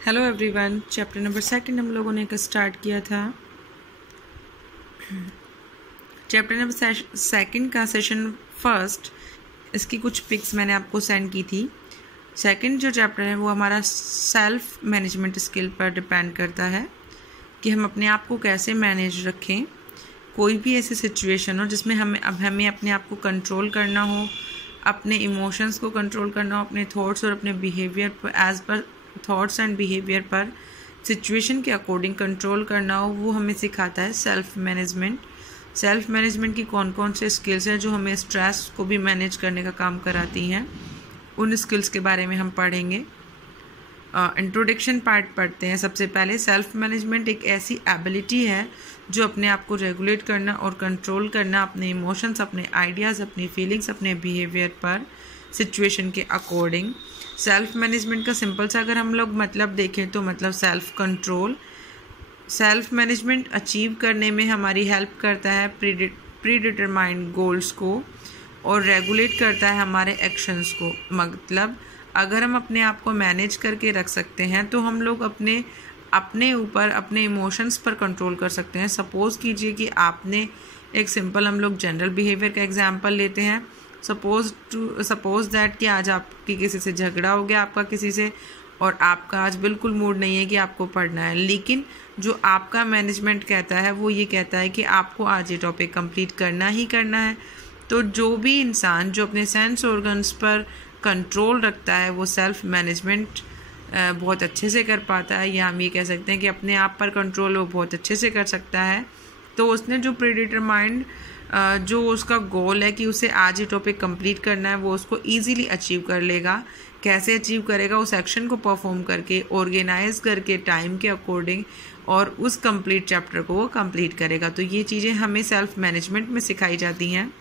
Hello everyone, chapter number 2 हम लोगों ने स्टार्ट किया था। चैप्टर नंबर 2 का सेशन फर्स्ट, इसकी कुछ पिक्स मैंने आपको सेंड की थी। सेकंड जो चैप्टर है वो हमारा सेल्फ मैनेजमेंट स्किल पर डिपेंड करता है कि हम अपने आप को कैसे मैनेज रखें। कोई भी ऐसी सिचुएशन हो जिसमें हमें अपने आप को कंट्रोल करना हो, अपने इमोशंस को कंट्रोल करना हो, अपने थॉट्स और अपने बिहेवियर पर as per thoughts and behaviour पर सिचुएशन के अकॉर्डिंग कंट्रोल करना हो, वो हमें सिखाता है सेल्फ मैनेजमेंट। सेल्फ मैनेजमेंट की कौन कौन से स्किल्स हैं जो हमें स्ट्रेस को भी मैनेज करने का काम कराती हैं, उन स्किल्स के बारे में हम पढ़ेंगे। इंट्रोडक्शन पार्ट पढ़ते हैं। सबसे पहले सेल्फ मैनेजमेंट एक ऐसी एबिलिटी है जो अपने आप को रेगुलेट करना और कंट्रोल करना, अपने इमोशंस, अपने आइडियाज़, अपनी फीलिंग्स, अपने बिहेवियर पर सिचुएशन के अकॉर्डिंग। सेल्फ मैनेजमेंट का सिंपल सा अगर हम लोग मतलब देखें तो मतलब self control. Self management achieve करने में हमारी हेल्प करता है प्री डिटरमाइंड गोल्स को और रेगुलेट करता है हमारे एक्शंस को। मतलब अगर हम अपने आप को मैनेज करके रख सकते हैं तो हम लोग अपने ऊपर, अपने इमोशंस पर कंट्रोल कर सकते हैं। सपोज़ कीजिए कि आपने एक सिंपल, हम लोग जनरल बिहेवियर का एग्जांपल लेते हैं। सपोज दैट कि आज आपकी किसी से झगड़ा हो गया, आपका किसी से, और आपका आज बिल्कुल मूड नहीं है कि आपको पढ़ना है, लेकिन जो आपका मैनेजमेंट कहता है वो ये कहता है कि आपको आज ये टॉपिक कंप्लीट करना ही करना है। तो जो भी इंसान जो अपने सेंस ऑर्गन्स पर कंट्रोल रखता है वो सेल्फ मैनेजमेंट बहुत अच्छे से कर पाता है, या हम ये कह सकते हैं कि अपने आप पर कंट्रोल वो बहुत अच्छे से कर सकता है। तो उसने जो प्रीडिटरमाइंड जो उसका गोल है कि उसे आज ये टॉपिक कंप्लीट करना है, वो उसको इजीली अचीव कर लेगा। कैसे अचीव करेगा? उस एक्शन को परफॉर्म करके, ऑर्गेनाइज करके, टाइम के अकॉर्डिंग, और उस कंप्लीट चैप्टर को वो कंप्लीट करेगा। तो ये चीज़ें हमें सेल्फ मैनेजमेंट में सिखाई जाती हैं।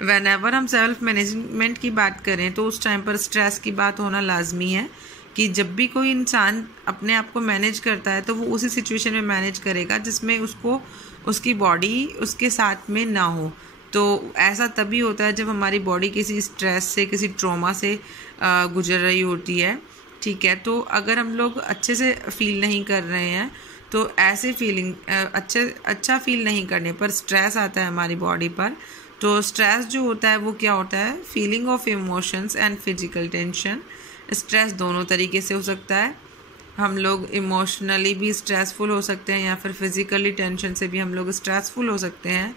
व्हेनेवर हम सेल्फ मैनेजमेंट की बात करें तो उस टाइम पर स्ट्रेस की बात होना लाजमी है कि जब भी कोई इंसान अपने आप को मैनेज करता है तो वो उसी सिचुएशन में मैनेज करेगा जिसमें उसकी बॉडी उसके साथ में ना हो। तो ऐसा तभी होता है जब हमारी बॉडी किसी स्ट्रेस से, किसी ट्रॉमा से गुजर रही होती है। ठीक है, तो अगर हम लोग अच्छे से फील नहीं कर रहे हैं तो ऐसे फीलिंग अच्छा फील नहीं करने पर स्ट्रेस आता है हमारी बॉडी पर। तो स्ट्रेस जो होता है वो क्या होता है? Feeling of emotions and physical tension. Stress दोनों तरीके से हो सकता है। हम लोग इमोशनली भी स्ट्रेसफुल हो सकते हैं या फिर फिजिकली टेंशन से भी हम लोग स्ट्रेसफुल हो सकते हैं।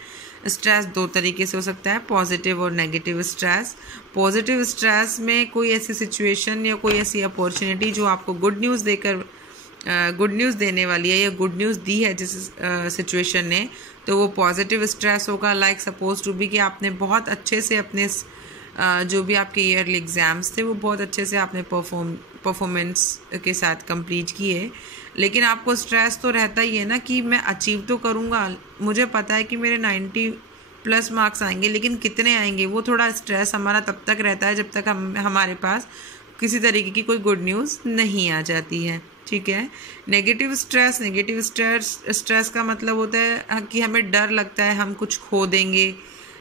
स्ट्रेस दो तरीके से हो सकता है, पॉजिटिव और नेगेटिव स्ट्रेस। पॉजिटिव स्ट्रेस में कोई ऐसी सिचुएशन या कोई ऐसी अपॉर्चुनिटी जो आपको गुड न्यूज़ देने वाली है या गुड न्यूज़ दी है जिस सिचुएशन ने, तो वो पॉजिटिव स्ट्रेस होगा। लाइक सपोज टू बी कि आपने बहुत अच्छे से अपने जो भी आपके ईयरली एग्ज़ाम्स थे वो बहुत अच्छे से आपने परफॉर्मेंस के साथ कंप्लीट किए, लेकिन आपको स्ट्रेस तो रहता ही है ना कि मैं अचीव तो करूँगा, मुझे पता है कि मेरे 90+ मार्क्स आएंगे, लेकिन कितने आएंगे वो थोड़ा स्ट्रेस हमारा तब तक रहता है जब तक हमारे पास किसी तरीके की कोई गुड न्यूज़ नहीं आ जाती है। ठीक है। नेगेटिव स्ट्रेस का मतलब होता है कि हमें डर लगता है हम कुछ खो देंगे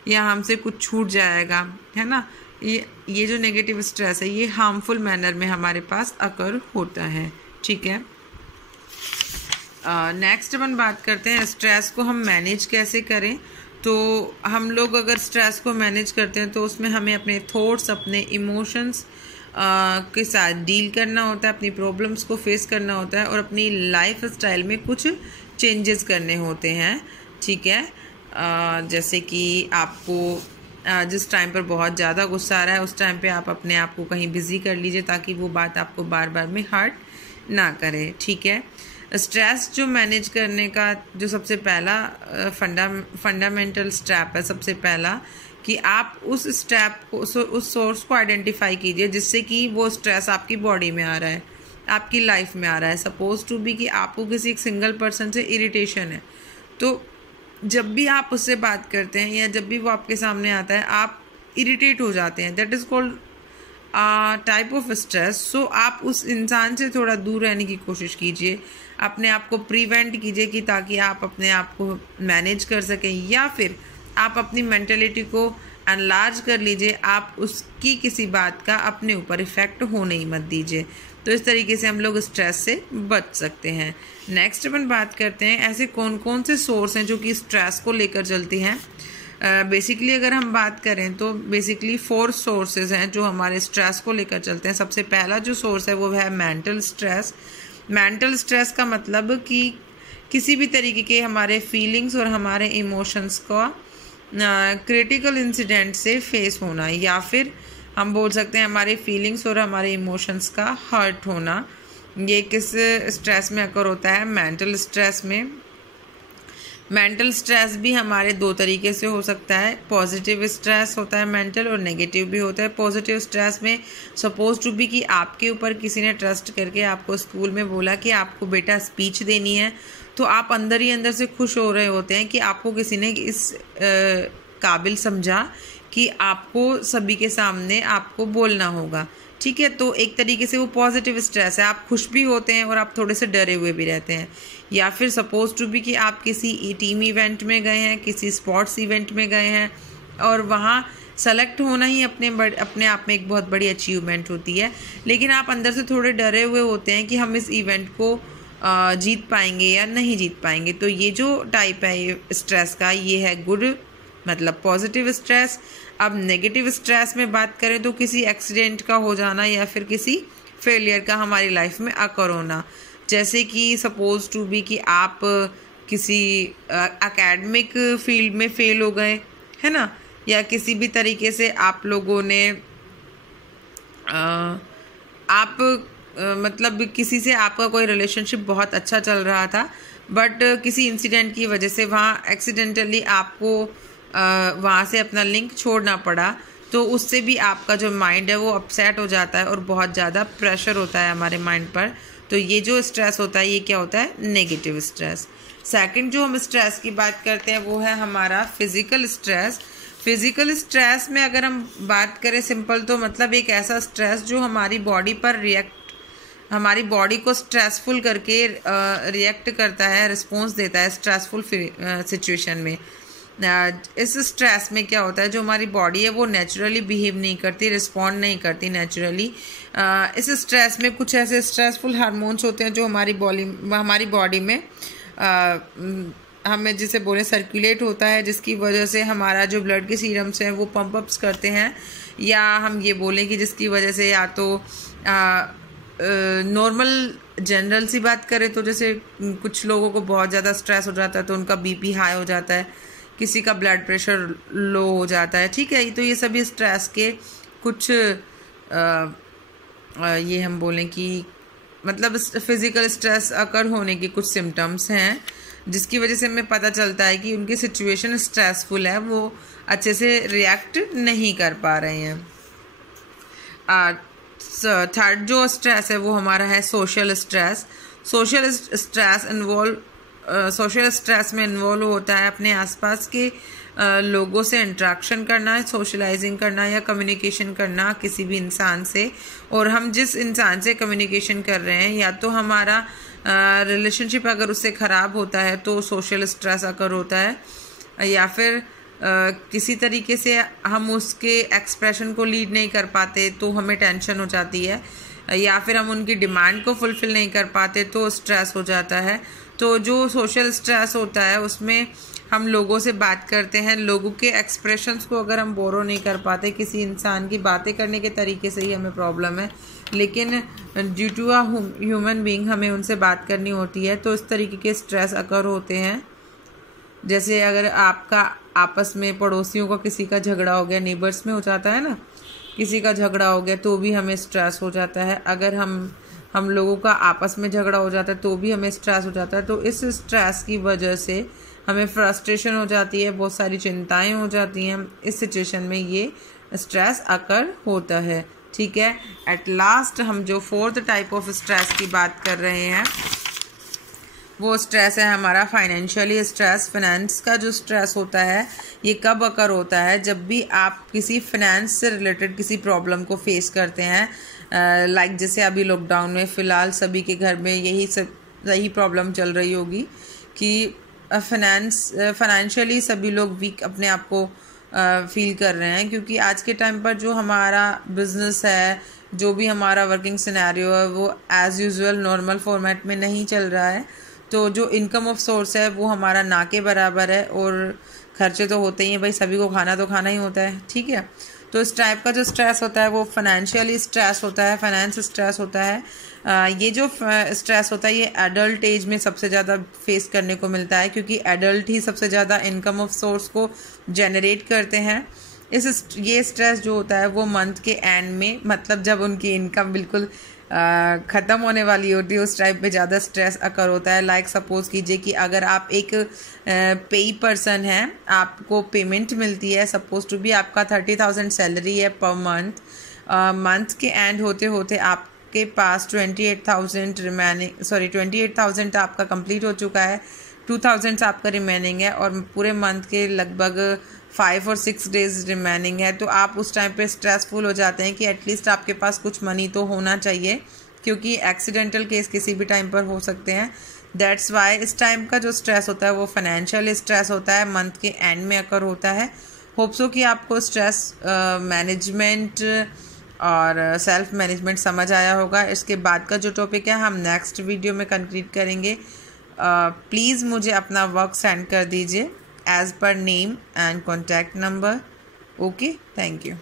या हमसे कुछ छूट जाएगा, है ना। ये जो नेगेटिव स्ट्रेस है ये हार्मफुल मैनर में हमारे पास अकर होता है। ठीक है। नेक्स्ट अपन बात करते हैं स्ट्रेस को हम मैनेज कैसे करें। तो हम लोग अगर स्ट्रेस को मैनेज करते हैं तो उसमें हमें अपने थॉट्स, अपने इमोशंस के साथ डील करना होता है, अपनी प्रॉब्लम्स को फेस करना होता है और अपनी लाइफ स्टाइल में कुछ चेंजेस करने होते हैं। ठीक है। जैसे कि आपको जिस टाइम पर बहुत ज़्यादा गुस्सा आ रहा है उस टाइम पे आप अपने आप को कहीं बिजी कर लीजिए ताकि वो बात आपको बार बार में हर्ट ना करे। ठीक है। स्ट्रेस जो मैनेज करने का जो सबसे पहला फंडामेंटल स्टेप है, सबसे पहला कि आप उस स्टेप को, उस सोर्स को आइडेंटिफाई कीजिए जिससे कि वो स्ट्रेस आपकी बॉडी में आ रहा है, आपकी लाइफ में आ रहा है। सपोज टू बी कि आपको किसी एक सिंगल पर्सन से इरिटेशन है, तो जब भी आप उससे बात करते हैं या जब भी वो आपके सामने आता है आप इरिटेट हो जाते हैं। That is called type of stress. So आप उस इंसान से थोड़ा दूर रहने की कोशिश कीजिए, अपने आप को प्रिवेंट कीजिए कि ताकि आप अपने आप को मैनेज कर सकें, या फिर आप अपनी मेंटलिटी को एनलार्ज कर लीजिए, आप उसकी किसी बात का अपने ऊपर इफ़ेक्ट होने ही मत दीजिए। तो इस तरीके से हम लोग स्ट्रेस से बच सकते हैं। नेक्स्ट अपन बात करते हैं ऐसे कौन कौन से सोर्स हैं जो कि स्ट्रेस को लेकर चलती हैं। बेसिकली अगर हम बात करें तो बेसिकली 4 सोर्सेज हैं जो हमारे स्ट्रेस को लेकर चलते हैं। सबसे पहला जो सोर्स है वो है मेंटल स्ट्रेस। मेंटल स्ट्रेस का मतलब कि किसी भी तरीके के हमारे फीलिंग्स और हमारे इमोशंस का क्रिटिकल इंसिडेंट से फेस होना, या फिर हम बोल सकते हैं हमारे फीलिंग्स और हमारे इमोशंस का हर्ट होना। ये किस स्ट्रेस में अकर होता है? मेंटल स्ट्रेस में। मेंटल स्ट्रेस भी हमारे 2 तरीके से हो सकता है। पॉजिटिव स्ट्रेस होता है मेंटल, और नेगेटिव भी होता है। पॉजिटिव स्ट्रेस में सपोज टू बी कि आपके ऊपर किसी ने ट्रस्ट करके आपको स्कूल में बोला कि आपको बेटा स्पीच देनी है, तो आप अंदर ही अंदर से खुश हो रहे होते हैं कि आपको किसी ने इस काबिल समझा कि आपको सभी के सामने आपको बोलना होगा। ठीक है, तो एक तरीके से वो पॉजिटिव स्ट्रेस है, आप खुश भी होते हैं और आप थोड़े से डरे हुए भी रहते हैं। या फिर सपोज टू बी कि आप किसी टीम इवेंट में गए हैं, किसी स्पोर्ट्स इवेंट में गए हैं, और वहाँ सेलेक्ट होना ही अपने आप में एक बहुत बड़ी अचीवमेंट होती है, लेकिन आप अंदर से थोड़े डरे हुए होते हैं कि हम इस इवेंट को जीत पाएंगे या नहीं जीत पाएंगे। तो ये जो टाइप है स्ट्रेस का, ये है गुड, मतलब पॉजिटिव स्ट्रेस। अब नेगेटिव स्ट्रेस में बात करें तो किसी एक्सीडेंट का हो जाना या फिर किसी फेलियर का हमारी लाइफ में अकर होना। जैसे कि सपोज टू बी कि आप किसी एकेडमिक फील्ड में फेल हो गए, है ना, या किसी भी तरीके से आप लोगों ने मतलब किसी से आपका कोई रिलेशनशिप बहुत अच्छा चल रहा था, बट किसी इंसिडेंट की वजह से वहाँ एक्सीडेंटली आपको वहाँ से अपना लिंक छोड़ना पड़ा, तो उससे भी आपका जो माइंड है वो अपसेट हो जाता है और बहुत ज़्यादा प्रेशर होता है हमारे माइंड पर। तो ये जो स्ट्रेस होता है ये क्या होता है? Negative stress. सेकंड जो हम स्ट्रेस की बात करते हैं वो है हमारा फिज़िकल स्ट्रेस। फिज़िकल स्ट्रेस में अगर हम बात करें सिंपल, तो मतलब एक ऐसा स्ट्रेस जो हमारी बॉडी पर हमारी बॉडी को स्ट्रेसफुल करके रिएक्ट करता है, रिस्पॉन्स देता है स्ट्रेसफुल सिचुएशन में। इस स्ट्रेस में क्या होता है, जो हमारी बॉडी है वो नेचुरली बिहेव नहीं करती, रिस्पॉन्ड नहीं करती नेचुरली। इस स्ट्रेस में कुछ ऐसे स्ट्रेसफुल हार्मोन्स होते हैं जो हमारी बॉडी में हमें जिसे बोले सर्कुलेट होता है, जिसकी वजह से हमारा जो ब्लड के सीरम्स हैं वो पंप अप्स करते हैं, या हम ये बोलें कि जिसकी वजह से या तो नॉर्मल जनरल सी बात करें तो जैसे कुछ लोगों को बहुत ज़्यादा स्ट्रेस हो जाता है तो उनका बीपी हाई हो जाता है, किसी का ब्लड प्रेशर लो हो जाता है। ठीक है, तो ये सभी स्ट्रेस के कुछ ये हम बोलें कि मतलब फिज़िकल स्ट्रेस अकर होने के कुछ सिम्टम्स हैं, जिसकी वजह से हमें पता चलता है कि उनकी सिचुएशन स्ट्रेसफुल है, वो अच्छे से रिएक्ट नहीं कर पा रहे हैं। थर्ड जो स्ट्रेस है वो हमारा है सोशल स्ट्रेस। सोशल स्ट्रेस में इन्वॉल्व होता है अपने आसपास के लोगों से इंटरेक्शन करना, सोशलाइजिंग करना या कम्युनिकेशन करना किसी भी इंसान से। और हम जिस इंसान से कम्युनिकेशन कर रहे हैं, या तो हमारा रिलेशनशिप अगर उससे ख़राब होता है तो सोशल स्ट्रेस अकर होता है, या फिर किसी तरीके से हम उसके एक्सप्रेशन को लीड नहीं कर पाते तो हमें टेंशन हो जाती है, या फिर हम उनकी डिमांड को फुलफ़िल नहीं कर पाते तो स्ट्रेस हो जाता है। तो जो सोशल स्ट्रेस होता है उसमें हम लोगों से बात करते हैं, लोगों के एक्सप्रेशंस को अगर हम बोरो नहीं कर पाते, किसी इंसान की बातें करने के तरीके से ही हमें प्रॉब्लम है, लेकिन due to a human being हमें उनसे बात करनी होती है, तो इस तरीके के स्ट्रेस अकर होते हैं। जैसे अगर आपका आपस में पड़ोसियों का किसी का झगड़ा हो गया, नेबर्स में हो जाता है ना, किसी का झगड़ा हो गया तो भी हमें स्ट्रेस हो जाता है। अगर हम लोगों का आपस में झगड़ा हो जाता है तो भी हमें स्ट्रेस हो जाता है। तो इस स्ट्रेस की वजह से हमें फ्रस्ट्रेशन हो जाती है, बहुत सारी चिंताएं हो जाती हैं। इस सिचुएशन में ये स्ट्रेस अकर होता है। ठीक है, एट लास्ट हम जो 4th टाइप ऑफ स्ट्रेस की बात कर रहे हैं वो स्ट्रेस है हमारा फाइनेंशियली स्ट्रेस। फाइनेंस का जो स्ट्रेस होता है ये कब अकर होता है? जब भी आप किसी फाइनेंस से रिलेटेड किसी प्रॉब्लम को फेस करते हैं, लाइक जैसे अभी लॉकडाउन में फ़िलहाल सभी के घर में यही प्रॉब्लम चल रही होगी कि फाइनेंशियली सभी लोग वीक अपने आप को फील कर रहे हैं, क्योंकि आज के टाइम पर जो हमारा बिजनेस है, जो भी हमारा वर्किंग सिनेरियो है, वो एज़ यूजुअल नॉर्मल फॉर्मेट में नहीं चल रहा है। तो जो इनकम ऑफ सोर्स है वो हमारा ना के बराबर है, और खर्चे तो होते ही हैं भाई, सभी को खाना तो खाना ही होता है, ठीक है। तो इस टाइप का जो स्ट्रेस होता है वो फाइनेंशियली स्ट्रेस होता है, फाइनेंस स्ट्रेस होता है। ये जो स्ट्रेस होता है ये एडल्ट एज में सबसे ज़्यादा फेस करने को मिलता है, क्योंकि एडल्ट ही सबसे ज़्यादा इनकम ऑफ सोर्स को जनरेट करते हैं। ये स्ट्रेस जो होता है वो मंथ के एंड में, मतलब जब उनकी इनकम बिल्कुल ख़त्म होने वाली होती है, उस टाइप पे ज़्यादा स्ट्रेस अकर होता है। लाइक सपोज़ कीजिए कि अगर आप एक पेई पर्सन हैं, आपको पेमेंट मिलती है, सपोज टू बी आपका 30,000 सैलरी है पर मंथ। मंथ के एंड होते होते आपके पास 28,000 आपका कंप्लीट हो चुका है, 2,000 आपका रिमेनिंग है, और पूरे मंथ के लगभग 5 और 6 डेज रिमेनिंग है। तो आप उस टाइम पे स्ट्रेसफुल हो जाते हैं कि एटलीस्ट आपके पास कुछ मनी तो होना चाहिए, क्योंकि एक्सीडेंटल केस किसी भी टाइम पर हो सकते हैं। दैट्स वाई इस टाइम का जो स्ट्रेस होता है वो फाइनेंशियल स्ट्रेस होता है, मंथ के एंड में अकर होता है। होप्सो कि आपको स्ट्रेस मैनेजमेंट और सेल्फ मैनेजमेंट समझ आया होगा। इसके बाद का जो टॉपिक है हम नेक्स्ट वीडियो में कंप्लीट करेंगे। प्लीज़ मुझे अपना वर्क सेंड कर दीजिए as per name and contact number. Okay, thank you.